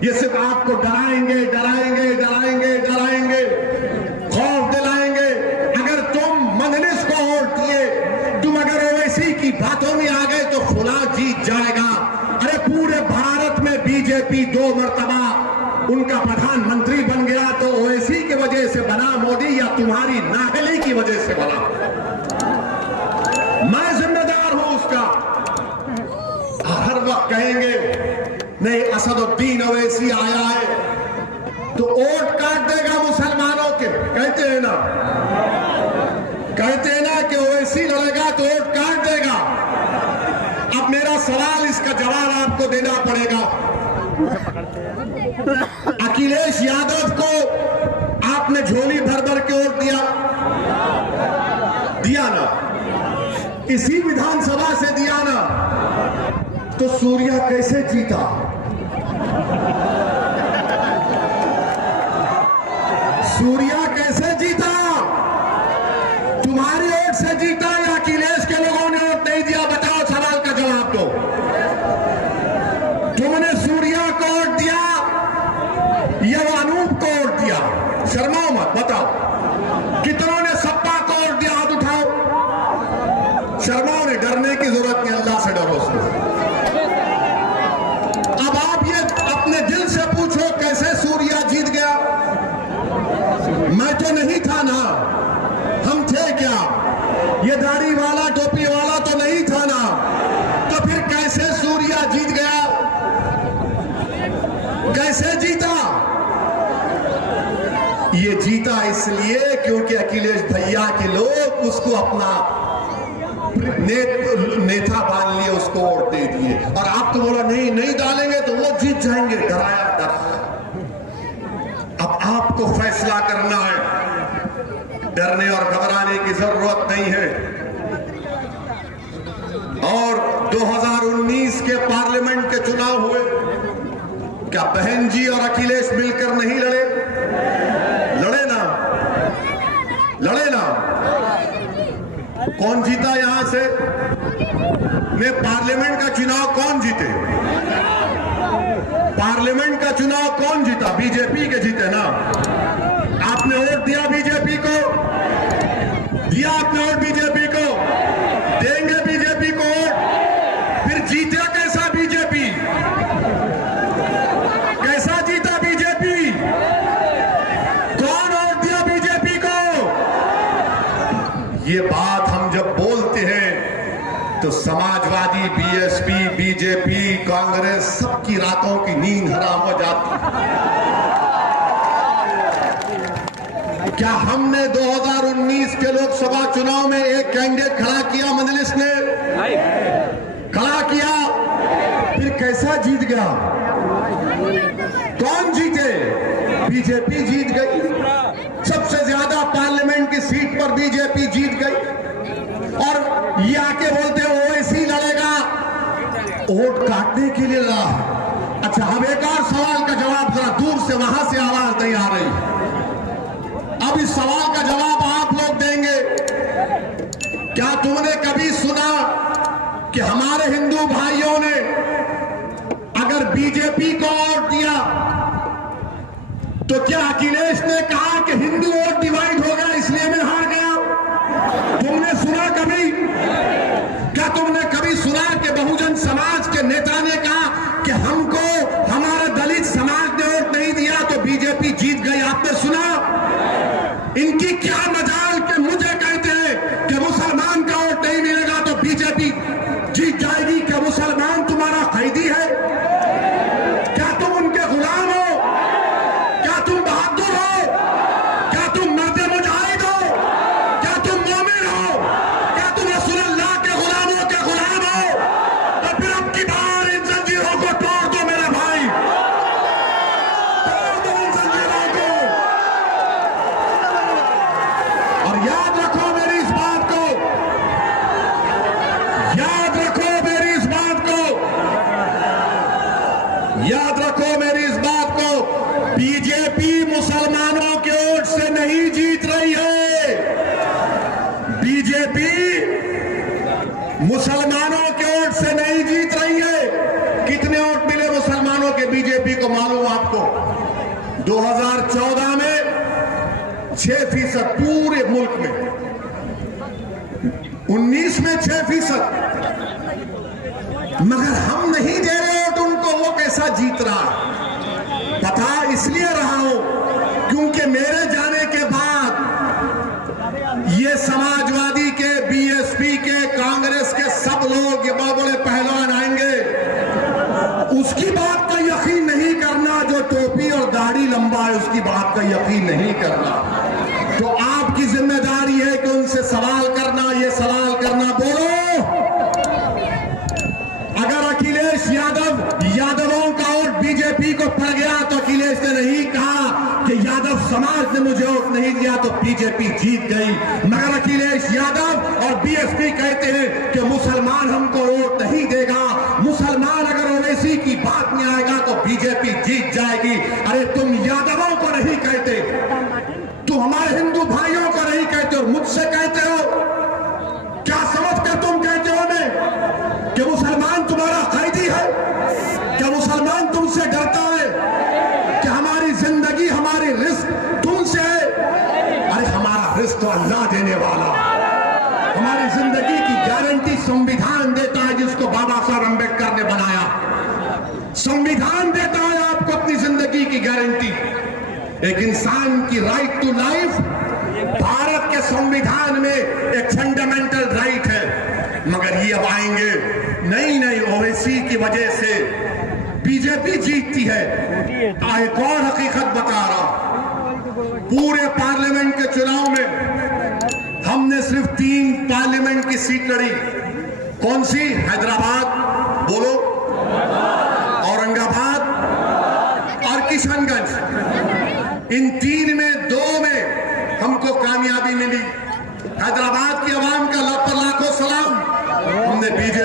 ये सिर्फ आपको डराएंगे डराएंगे डराएंगे डराएंगे, खौफ दिलाएंगे। अगर तुम मजलिस को वोट दिए, तुम अगर ओवैसी की बातों में आ गए तो फुला जीत जाएगा। अरे पूरे भारत में बीजेपी 2 मरतबा उनका प्रधानमंत्री बन गया तो ओवैसी की वजह से बना मोदी या तुम्हारी नाहली की वजह से बना? मैं जिम्मेदार हूं उसका। हर वक्त कहेंगे नहीं असदुद्दीन ओवैसी आया है तो वोट काट देगा मुसलमानों के, कहते हैं ना, कहते हैं ना कि ओवैसी लड़ेगा तो वोट काट देगा। अब मेरा सवाल, इसका जवाब आपको देना पड़ेगा। अखिलेश यादव को आपने झोली भर भर के वोट दिया ना, इसी विधानसभा से दिया ना, तो सूर्या कैसे जीता? सूर्या कैसे जीता? तुम्हारी वोट से जीता या अखिलेश के लोगों ने वोट नहीं दिया? बताओ, सवाल का जवाब दो। तुमने सूर्या को वोट दिया या अनूप को वोट दिया? शर्माओ मत, बताओ कितनों ने सपा को वोट दिया? हाथ उठाओ। शर्माओ नहीं, डरने की जरूरत नहीं, अल्लाह से डरो। अब आप ये अपने दिल से पूछो कैसे सूर्या जीत गया? मैं तो नहीं था ना, हम थे क्या? ये दाढ़ी वाला टोपी वाला तो नहीं था ना, तो फिर कैसे सूर्या जीत गया? कैसे जीता? ये जीता इसलिए क्योंकि अखिलेश भैया के लोग उसको अपना नेता मान लिए, उसको वोट दे दिए। और आप तो बोला नहीं डालेंगे तो वो जीत जाएंगे, डराया। अब आपको फैसला करना है, डरने और घबराने की जरूरत नहीं है। और 2019 के पार्लियामेंट के चुनाव हुए, क्या बहन जी और अखिलेश मिलकर नहीं लड़े? लड़े ना। कौन जीता यहां से? पार्लियामेंट का चुनाव कौन जीते? पार्लियामेंट का चुनाव कौन जीता? बीजेपी के जीते ना। आपने वोट दिया बीजेपी को? दिया आपने वोट बीजेपी को? देंगे बीजेपी को वोट? फिर जीते कैसा बीजेपी? कैसा जीता बीजेपी? कौन वोट दिया बीजेपी को? ये बात हम जब बोलते हैं तो समाजवादी, बीएसपी, बीजेपी, कांग्रेस सबकी रातों की नींद हराम हो जाती। क्या हमने 2019 के लोकसभा चुनाव में एक कैंडिडेट खड़ा किया? मजलिस ने खड़ा किया, फिर कैसा जीत गया? कौन जीते? बीजेपी जीत गई। सबसे ज्यादा पार्लियामेंट की सीट पर बीजेपी जीत गई। और ये आके बोलते हैं ओवैसी लड़ेगा, वोट काटने के लिए लड़ा। अच्छा, अब एक और सवाल का जवाब, जरा दूर से वहां से आवाज नहीं आ रही। अब इस सवाल का जवाब आप लोग देंगे। क्या तुमने कभी सुना कि हमारे हिंदू भाइयों ने अगर बीजेपी को वोट दिया तो क्या अखिलेश ने कहा कि हिंदू वोट डिवाइड हो गया इसलिए मैं हार गया? तुमने सुना कभी? क्या तुमने कभी सुना कि बहुजन समाज के नेता ने कहा कि हमको हमारे दलित समाज ने वोट नहीं दिया तो बीजेपी जीत गई? आपने सुना? इनकी क्या मजाल कि मुझे कहते हैं कि मुसलमान का वोट नहीं मिलेगा तो बीजेपी जीत जाएगी। क्या मुसलमान तुम्हारा कैदी है? क्या तुम उनके गुलाम हो? क्या तुम बहादुर हो? क्या तुम मर्दे मुजाहिद हो? क्या तुम मोमिन हो? क्या तुम रसूलुल्लाह के गुलामों के गुलाम हो? तो फिर अब की बार इन जंजीरों को तोड़ दो मेरे भाई, तोड़ दो इन जंजीरों को। और याद रखो मेरी इस बात को, याद रखो मेरी इस बात को, याद रखो मेरी इस बात को। बीजेपी मुसलमानों के वोट से नहीं जीत रही है। बीजेपी मुसलमानों के वोट से नहीं जीत रही है। कितने वोट मिले मुसलमानों के बीजेपी को मालूम? 6% पूरे मुल्क में, 19 में 6%, मगर हम नहीं दे रहे वोट उनको, वो कैसा जीत रहा है? पता इसलिए रहा हूं क्योंकि मेरे जाने के बाद ये समाजवादी के, बीएसपी के, कांग्रेस के सब लोग, ये बहुत बड़े पहलवान आएंगे, उसकी बात का यकीन नहीं करना जो टोपी और दाढ़ी लंबा है, उसकी बात का यकीन नहीं करना। तो आपकी जिम्मेदारी है कि उनसे सवाल करना, ये सवाल करना, बोलो अगर अखिलेश यादवों का वोट बीजेपी को पड़ गया तो अखिलेश ने नहीं कहा कि यादव समाज ने मुझे वोट नहीं दिया तो बीजेपी जीत गई, मगर अखिलेश यादव और बीएसपी कहते हैं कि मुसलमान हमको वोट नहीं देगा, मुसलमान अगर ओवैसी की बात में आएगा तो बीजेपी जीत जाएगी। अरे तुम यादवों को नहीं कहते, तुम हमारे हिंदू भाइयों को नहीं कहते और मुझसे कहते हो? क्या समझकर तुम कहते हो मैं कि मुसलमान तुम्हारा कैदी है? क्या मुसलमान तुमसे डरता है? क्या हमारी जिंदगी, हमारी रिस्क तुमसे है? अरे हमारा रिस्क तो अल्लाह देने वाला, हमारी जिंदगी की गारंटी संविधान देता है, जिसको बाबा साहब अम्बेडकर ने बनाया। संविधान देता है आपको अपनी जिंदगी की गारंटी। एक इंसान की राइट टू लाइफ भारत के संविधान में एक फंडामेंटल राइट है, मगर ये अब आएंगे नहीं ओवैसी की वजह से बीजेपी जीतती है। एक और हकीकत बता रहा हूं, पूरे पार्लियामेंट के चुनाव में हमने सिर्फ 3 पार्लियामेंट की सीट लड़ी। कौन सी? हैदराबाद, बोलो, औरंगाबाद और किशनगंज। इन 3 में 2 में हमको कामयाबी मिली। हैदराबाद की आवाम का लाखों सलाम, हमने बीजेपी